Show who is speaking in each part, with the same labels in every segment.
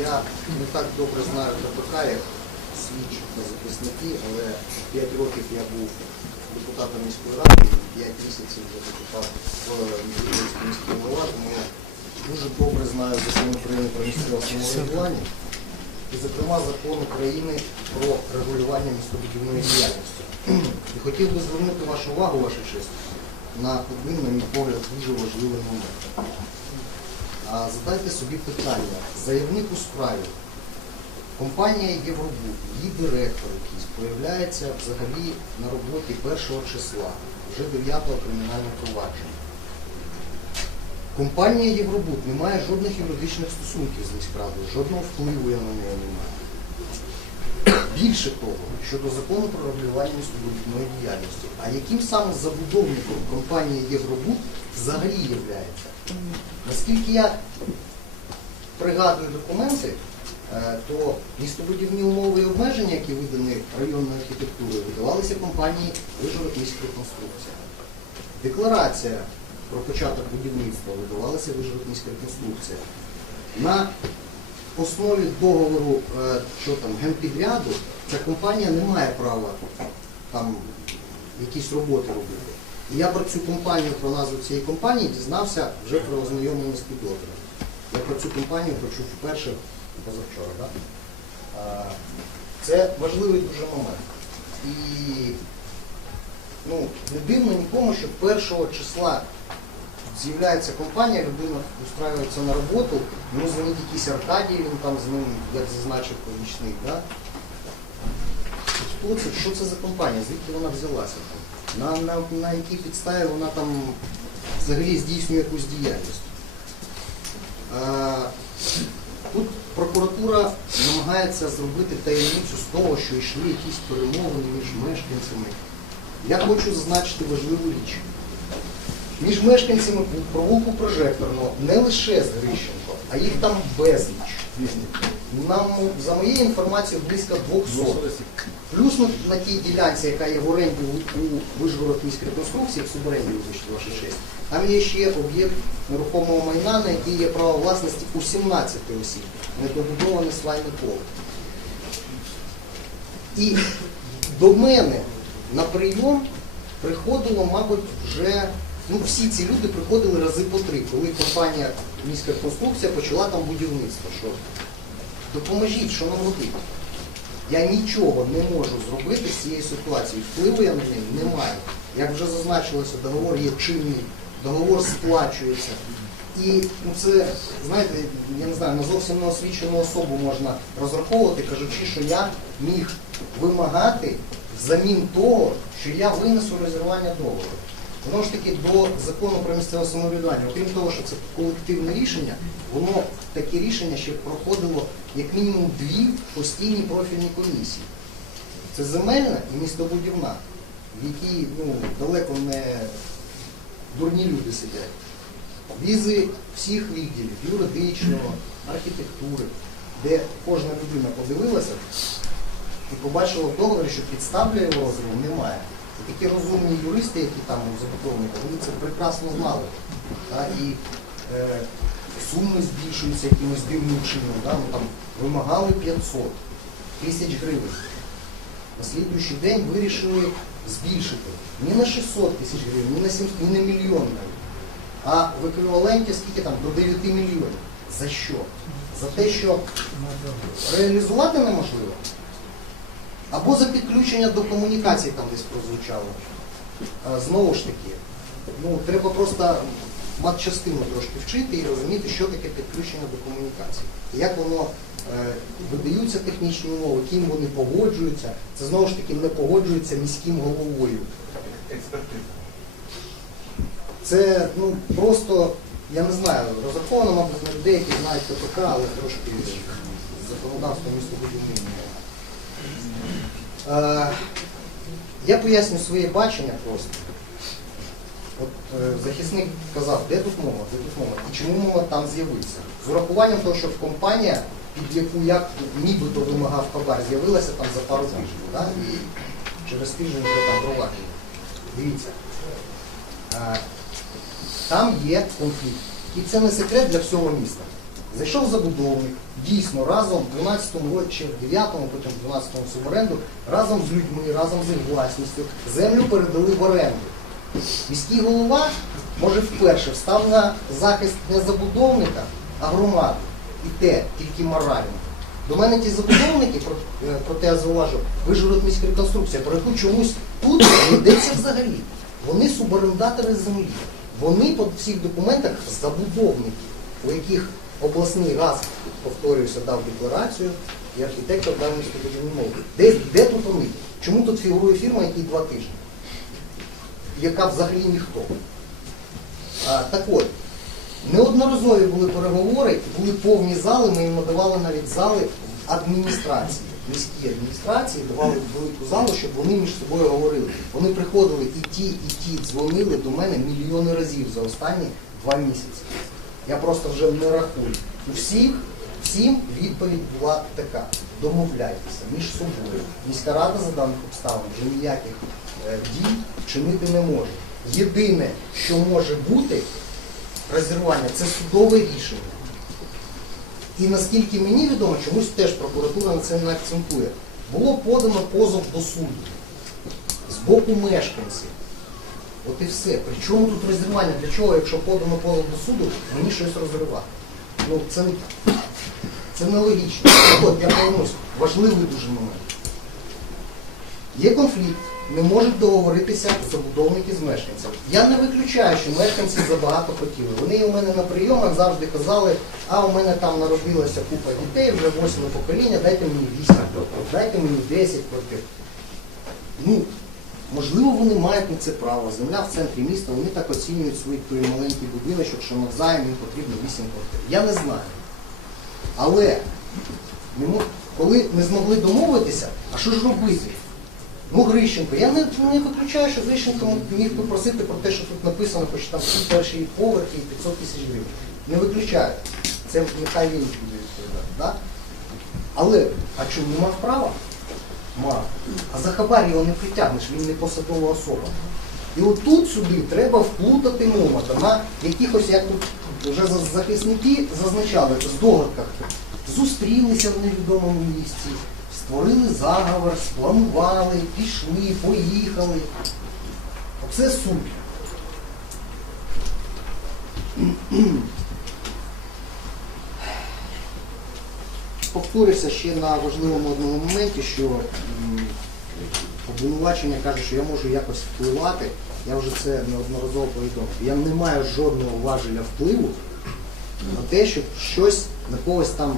Speaker 1: Я не так добре знаю КПК, як слідчі та захисники, але 5 років я був депутатом міської ради, 5 місяців я депутат міській голова, тому я дуже добре знаю закон України про місцеве самоврядування і, зокрема, закон України про регулювання містобудівної діяльності. І хотів би звернути вашу увагу, ваша честь, на один, на мій погляд, дуже важливий момент. А задайте собі питання. Заявник у справі, компанія Євробуд, її директор якийсь, появляється взагалі на роботі першого числа, вже 9-го кримінального провадження. Компанія Євробуд не має жодних юридичних стосунків з міськрадою, жодного впливу я на неї не маю. Більше того, щодо закону про регулювання містобудівної діяльності, а яким саме забудовником компанія Євробуд взагалі є? Наскільки я пригадую документи, е, то містобудівні умови і обмеження, які видані районною архітектурою, видавалися компанії Вижгород міськреконструкція. Декларація про початок будівництва видавалася Вижгород міськреконструкція. На основі договору, е, що там, генпідряду, ця компанія не має права там якісь роботи робити. І я про цю компанію, про назву цієї компанії дізнався вже при ознайомленні з підозрою. Я про цю компанію почув вперше позавчора. Да? Це важливий дуже момент. І ну, не дивно нікому, що першого числа з'являється компанія, людина устраюється на роботу, йому дзвонить якийсь Аркадій, він там з ним, як зазначив, помічник. Да? Хто це? Що це за компанія? Звідки вона взялася? На, на, на якій підставі вона там взагалі здійснює якусь діяльність? Е, Тут прокуратура намагається зробити таємницю з того, що йшли якісь перемовини між мешканцями. Я хочу зазначити важливу річ. Між мешканцями провулку прожекторного не лише з Грищенко, а їх там безліч. Нам, за моєю інформацією, близько 200. Плюс на, на тій ділянці, яка є в оренді у, у Вишгород міськреконструкції, в суборенді вибачте, ваша честь, там є ще об'єкт нерухомого майна, на який є право власності у 17 осіб, недобудоване свайне поле. І до мене на прийом приходило, мабуть, вже, ну всі ці люди приходили рази по три, коли компанія міська конструкція почала там будівництво. Що допоможіть, що нам робити. Я нічого не можу зробити з цією ситуацією. Впливу я на неї не маю. Як вже зазначилося, договор є чинний, договор сплачується. І ну, це, знаєте, я не знаю, на зовсім неосвічену особу можна розраховувати, кажучи, що я міг вимагати взамін того, що я винесу розірвання договору. Знову ж таки, до закону про місцеве самоврядування, окрім того, що це колективне рішення, воно таке рішення ще проходило як мінімум дві постійні профільні комісії. Це земельна і містобудівна, в якій ну, далеко не дурні люди сидять. Візи всіх відділів, юридичного, архітектури, де кожна людина подивилася і побачила в що підстав для його розриву немає. І такі розумні юристи, які там у забудовника, вони це прекрасно знали. Та, і е, суми збільшуються якимось дивним чином. Да? Ну, там, вимагали 500 тисяч гривень. На слідуючий день вирішили збільшити не на 600 тисяч гривень, не на 700, не на мільйон навіть. А в еквіваленті скільки там? До 9 мільйонів. За що? За те, що реалізувати неможливо. Або за підключення до комунікацій там десь прозвучало. Знову ж таки, ну, треба просто матчастину трошки вчити і розуміти, що таке підключення до комунікацій. І як воно е, видаються технічні умови, ким вони погоджуються. Це знову ж таки не погоджується міським головою. Це ну, просто, я не знаю, розраховано, мабуть, на людей, які знають КПК, але трошки законодавство містобудівне. Е, Я поясню своє бачення просто. От е, захисник казав, де тут мова, де тут мова, і чому мова там з'явився. З урахуванням того, що компанія, під яку я нібито вимагав хабар, з'явилася там за пару тижнів. Да? І через тиждень вже там провадження. Дивіться. Е, Там є конфлікт. І це не секрет для всього міста. Зайшов забудовник, дійсно, разом в 12-му році в 9-му, потім в 12-му в суборенду, разом з людьми, разом з їх власністю, землю передали в оренду. Міський голова, може, вперше встав на захист не забудовника, а громади. І те, тільки морально. До мене ті забудовники, е, проте я зауважу, вижурить міська реконструкція, про яку чомусь тут не йдеться взагалі. Вони суборендатори землі. Вони по всіх документах забудовники, у яких обласний раз, повторююся, дав декларацію, і архітектор дав містобудівну мову. Де, де тут вони? Чому тут фігурує фірма, якій два тижні? Яка взагалі ніхто? А, так от, неодноразові були переговори, були повні зали, ми їм надавали навіть зали адміністрації, міській адміністрації, давали велику залу, щоб вони між собою говорили. Вони приходили і ті, і ті дзвонили до мене мільйони разів за останні два місяці. Я просто вже не рахую. У всіх, всім відповідь була така. Домовляйтеся між собою. Міська рада за даних обставин вже ніяких е, дій чинити не може. Єдине, що може бути розірвання, це судове рішення. І наскільки мені відомо, чомусь теж прокуратура на це не акцентує. Було подано позов до суду з боку мешканців. От і все. При чому тут розірвання? Для чого, якщо подано позов до суду, мені щось розривати? Ну, це, не- це нелогічно. Так от, я повернусь, важливий дуже момент. Є конфлікт, не можуть договоритися забудовники з мешканцями. Я не виключаю, що мешканці забагато хотіли. Вони у мене на прийомах завжди казали, а у мене там народилася купа дітей, вже восьме покоління, дайте мені 8 квартир, дайте мені 10 квартир. Ну, можливо, вони мають на це право. Земля в центрі міста, вони так оцінюють свій той маленький будиночок, що навзаєм їм потрібно 8 квартир. Я не знаю. Але коли не змогли домовитися, а що ж робити? Ну, Грищенко, я не, не виключаю, що Грищенко міг би просити про те, що тут написано, хоч там всі перші поверхи і 500 тисяч гривень. Не виключаю. Це нехай він буде відповідати. Да? Але, а чому не мав права? А за хабар його не притягнеш, він не посадова особа. І отут сюди треба вплутати момота на якихось, як тут вже захисники зазначали, в здогадках, зустрілися в невідомому місці, створили заговор, спланували, пішли, поїхали. Оце суть. Повторюся ще на важливому одному моменті, що обвинувачення каже, що я можу якось впливати. Я вже це неодноразово повідомив. Я не маю жодного важеля впливу на те, щоб щось на когось там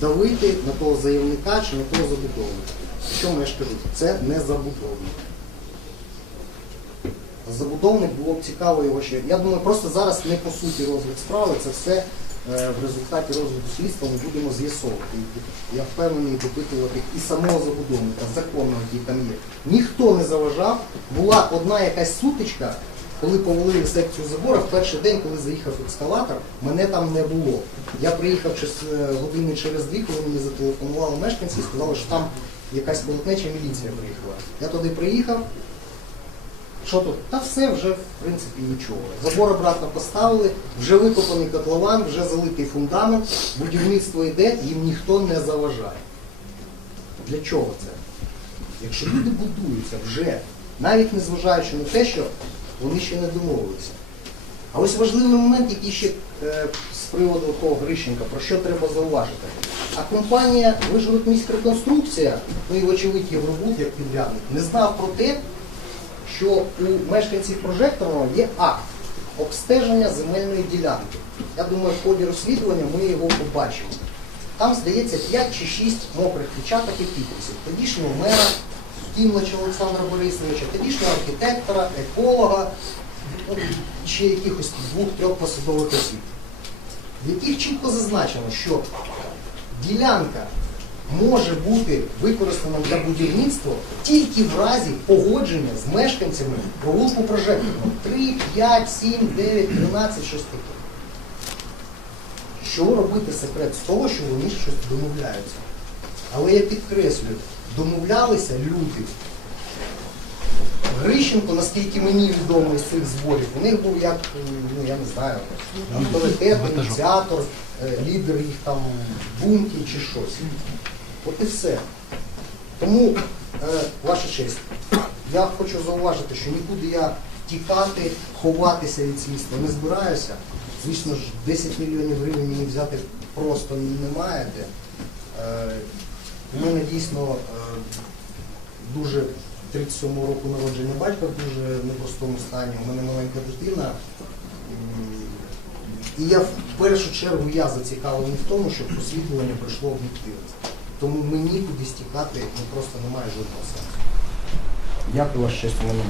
Speaker 1: давити, на того заявника чи на того забудовника. Що я ж кажу? Це не забудовник. Забудовник було б цікаво його ще. Я думаю, просто зараз не по суті розгляд справи, це все в результаті розгляду слідства ми будемо з'ясовувати. Я впевнений допитувати і самого забудовника, законного, який там є. Ніхто не заважав. Була одна якась сутичка, коли повалили секцію забору, в перший день, коли заїхав екскаватор, мене там не було. Я приїхав е, години через дві, коли мені зателефонували мешканці і сказали, що там якась полотнеча міліція приїхала. Я туди приїхав. Що тут? Та все вже в принципі нічого. Забор обратно поставили, вже викопаний котлован, вже залитий фундамент, будівництво йде, їм ніхто не заважає. Для чого це? Якщо люди будуються вже, навіть незважаючи на те, що вони ще не домовилися. А ось важливий момент, який ще е, з приводу того Грищенка, про що треба зауважити. А компанія «Виживуть міськреконструкція», ну і вочевидь Євробуд як підрядник, не знав про те, що у мешканців прожекторного є акт обстеження земельної ділянки. Я думаю, в ході розслідування ми його побачимо. Там, здається, 5 чи 6 мокрих печаток і підписів. Тодішнього мера Кімлача Олександра Борисовича, тодішнього архітектора, еколога, ну, ще якихось двох-трьох посадових осіб, в яких чітко зазначено, що ділянка може бути використана для будівництва тільки в разі погодження з мешканцями провулку прожекторного 3, 5, 7, 9, 13, щось таке. Що робити секрет з того, що вони щось домовляються? Але я підкреслюю, домовлялися люди Грищенко, наскільки мені відомо з цих зборів, у них був як, ну я не знаю, авторитет, ініціатор, е, лідер їх там думки чи щось. От і все. Тому, е, ваша честь, я хочу зауважити, що нікуди я тікати, ховатися від слідства не збираюся. Звісно ж, 10 мільйонів гривень мені взяти просто немає де. Е, У мене дійсно е, дуже 37 року народження батька в дуже непростому стані. У мене маленька дитина. І я в першу чергу я зацікавлений в тому, щоб розслідування пройшло об'єктивно. Тому мені кудись тікати ну, просто немає жодного сенсу. Дякую, ваш честь, у мене.